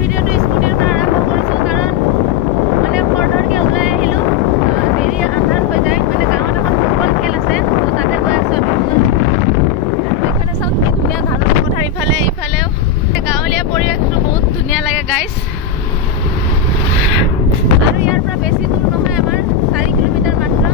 ভিডিঅ'টো স্কুটিৰ পৰা আৰম্ভ কৰিছোঁ কাৰণ মানে ফৰ্ডৰকৈ ওলাই আহিলোঁ দেৰি আন্ধাৰ হৈ যায় মানে গাঁৱত এখন ফুটবল খেল আছে তো তাতে গৈ আছোঁ আমি এইফালে চাওক কি ধুনীয়া ধাননি পথাৰ ইফালেও গাঁৱলীয়া পৰিৱেশটো বহুত ধুনীয়া লাগে গাইজ আৰু ইয়াৰ পৰা বেছি দূৰ নহয় আমাৰ 4 কিলোমিটাৰ মাত্ৰ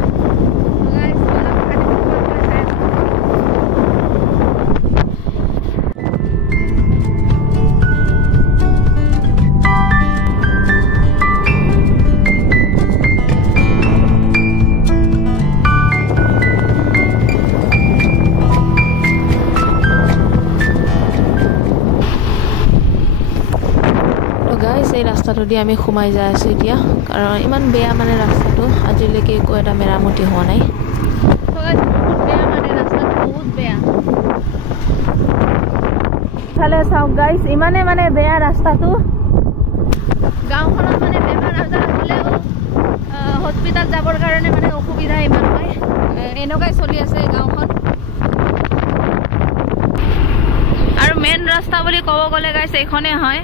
গাইজ এই ৰাস্তাটো দি আমি সোমাই যাই আছোঁ এতিয়া কাৰণ ইমান বেয়া মানে ৰাস্তাটো আজিলৈকে একো এটা মেৰামতি হোৱা নাই বেয়া মানে ৰাস্তাটো বহুত বেয়া ইফালে চাওক গাইজ ইমানে মানে বেয়া ৰাস্তাটো গাঁওখনত মানে বেমাৰ আজাৰ হ'লেও হস্পিটাল যাবৰ কাৰণে মানে অসুবিধা ইমান হয় এনেকুৱাই চলি আছে গাঁওখন আৰু মেইন ৰাস্তা বুলি ক'ব গ'লে গাইজ এইখনেই হয়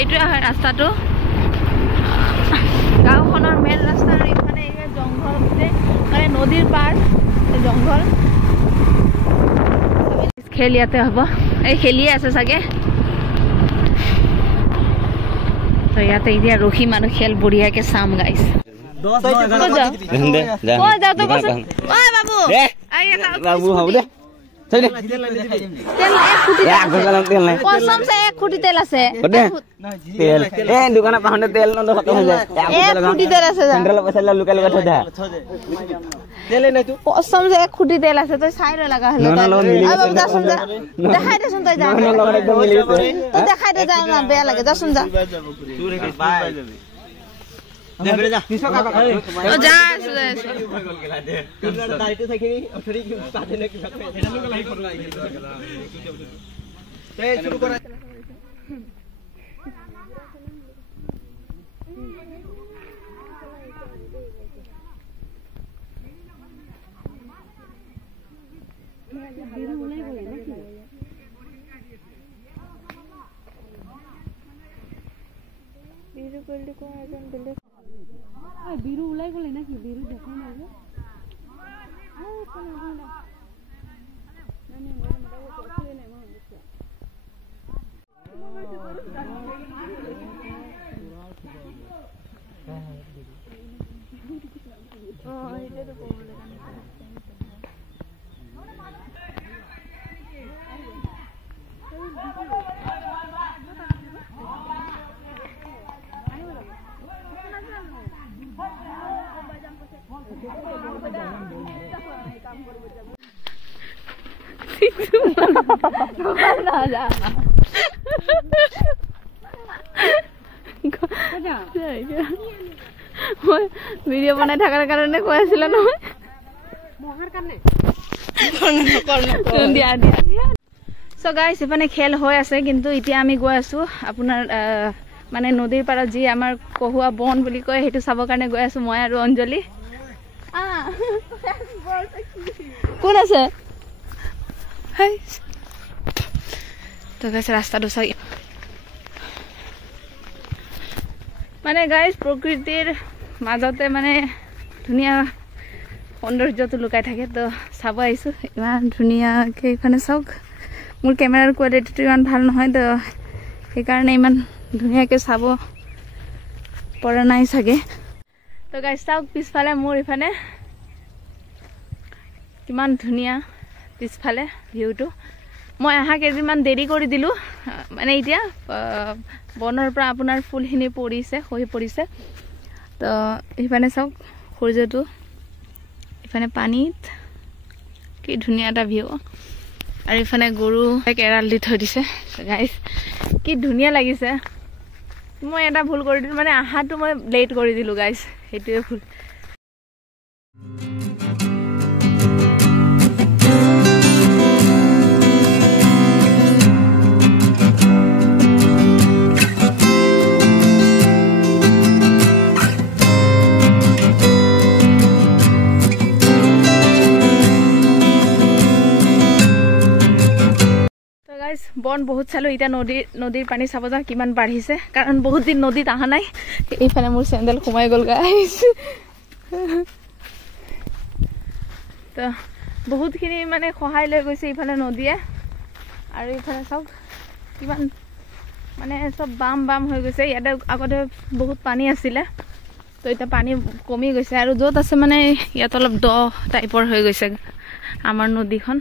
এইটোৱে হয় ৰাস্তাটো গাঁওখনৰ মেইন ৰাস্তাৰ ইফালে জংঘল মানে নদীৰ পাৰ জংঘল খেল ইয়াতে হ'ব এই খেলিয়ে আছে চাগে তো ইয়াতে এতিয়া ৰখি মানুহ খেল বঢ়িয়াকে চাম গাইছ तेल एक खुटी तेल আছে तेल ए दुकान पाहुंडे तेल न खत्म हो जाए एक खुटी तेल আছে सेंट्रल पैसा लुका लुका थदा तेल नै तू कसम से एक खुटी तेल আছে তো সাইরে লাগা হলো अब जा सुन जा দেখাই দে শুন যা एकदम मिली तो দেখাই দে যা না বেয়া লাগে যা শুন যা देख जा किसो का ओ जा दे दाइते सखिनी अथरी काटे ने किला सेना लोग लाई फोटो लाई ते शुरू कर बिरु बिल्डिंग को आजन बिल्डिंग बिरु उलाई गले नाकि बिरु देखो ना जे आ कोन होला नानी मोर मोर कोथे नै म देखिया ओ इते तो बोले ভিডিও বনাই থাকার কারণে কই আছিল নহয় মহার কারণে দিয়া দিয়া সো গাইস এখানে খেল হৈ আছে কিন্তু এতিয়া আমি গৈ আছো আপোনাৰ মানে নদীৰ পাৰত যি আমাৰ কহুৱা বন বুলি কয় হেতু চাবৰ কাৰণে গৈ আছো মই আৰু অঞ্জলি কোন আছে হাই তো গাইস ৰাস্তাটো চাই মানে গাইস প্ৰকৃতিৰ মাজতে মানে ধুনীয়া সৌন্দৰ্যটো লুকাই থাকে তো চাব আহিছো ইমান ধুনীয়াকে এখানে চাওক মোৰ কেমেৰাৰ কোৱালিটিটো ইমান ভাল নহয় তো সেইকাৰণে ইমান ধুনীয়াকে চাব পৰা নাই চাগে তো গাইস চাওক পিছফালে মোৰ ইফালে কিমান ধুনীয়া পিছফালে ভিউটো মই আহা কেজিমান দেৰি কৰি দিলো মানে এতিয়া বনৰ পৰা আপোনাৰ ফুলখিনি পৰিছে হৈ পৰিছে তো ইফালে চাওক সূৰ্যটো ইফালে পানীত কি ধুনীয়া এটা ভিউ আৰু ইফালে গৰু এৰাল দি থৈ দিছে গাইস কি ধুনীয়া লাগিছে মই এটা ভুল কৰি দিলো মানে আহাটো মই লেট কৰি দিলো গাইস হেতুৱে ভুল বন বহুত চালো এতিয়া নদীৰ পানী চাব যাওঁ কিমান বাঢ়িছে কাৰণ বহুত দিন নদীত অহা নাই এইফালে মোৰ চেণ্ডেল সোমাই গ'ল গাইছ তো বহুতখিনি মানে সহায় লৈ গৈছে ইফালে নদীয়ে আৰু ইফালে চাওক কিমান মানে সব বাম হৈ গৈছে ইয়াতে আগতে বহুত পানী আছিলে তো এতিয়া পানী কমি গৈছে আৰু য'ত আছে মানে ইয়াত অলপ দ টাইপৰ হৈ গৈছে আমাৰ নদীখন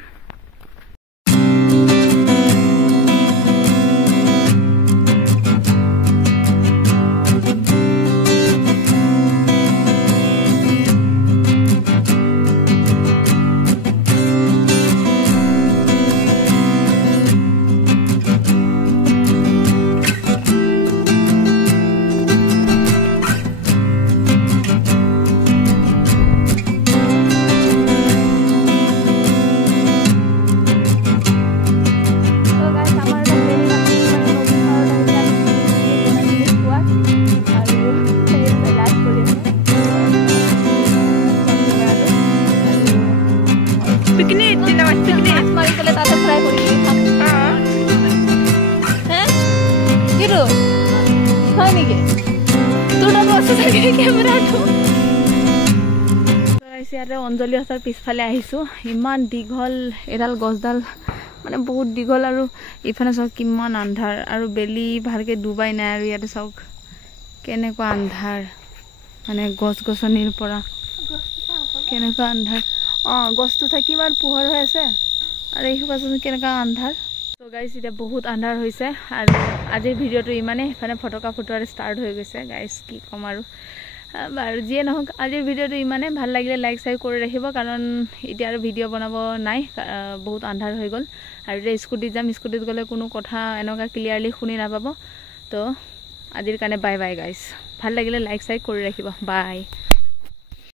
অঞ্জলি হতৰ পিছফালে আহিছো ইমান দীঘল এডাল গছডাল মানে বহুত দীঘল আৰু ইফালে চাওক কিমান আন্ধাৰ আৰু বেলি ভালকে ডুবাই নাই আৰু ইয়াতে চাওক কেনেকুৱা আন্ধাৰ মানে গছ-গছনিৰ পৰা কেনেকুৱা আন্ধাৰ গছটো থাকি ইমান পোহৰ হৈ আছে আৰু এই পাছতে কেনেকুৱা আন্ধাৰ তো গাইছ এতিয়া বহুত আন্ধাৰ হৈছে আৰু আজিৰ ভিডিঅ'টো ইমানে মানে ফটকা ফুটোৱাৰ ষ্টাৰ্ট হৈ গৈছে গাইছ কি কম আৰু বাৰু যিয়ে নহওক আজিৰ ভিডিঅ'টো ইমানে ভাল লাগিলে লাইক চাইক কৰি ৰাখিব কাৰণ এতিয়া আৰু ভিডিঅ' বনাব নাই বহুত আন্ধাৰ হৈ গ'ল আৰু এতিয়া স্কুটিত যাম স্কুটিত গ'লে কোনো কথা এনেকুৱা ক্লিয়াৰলি শুনি নাপাব তো আজিৰ কাৰণে বাই বাই গাইছ ভাল লাগিলে লাইক চাইক কৰি ৰাখিব বাই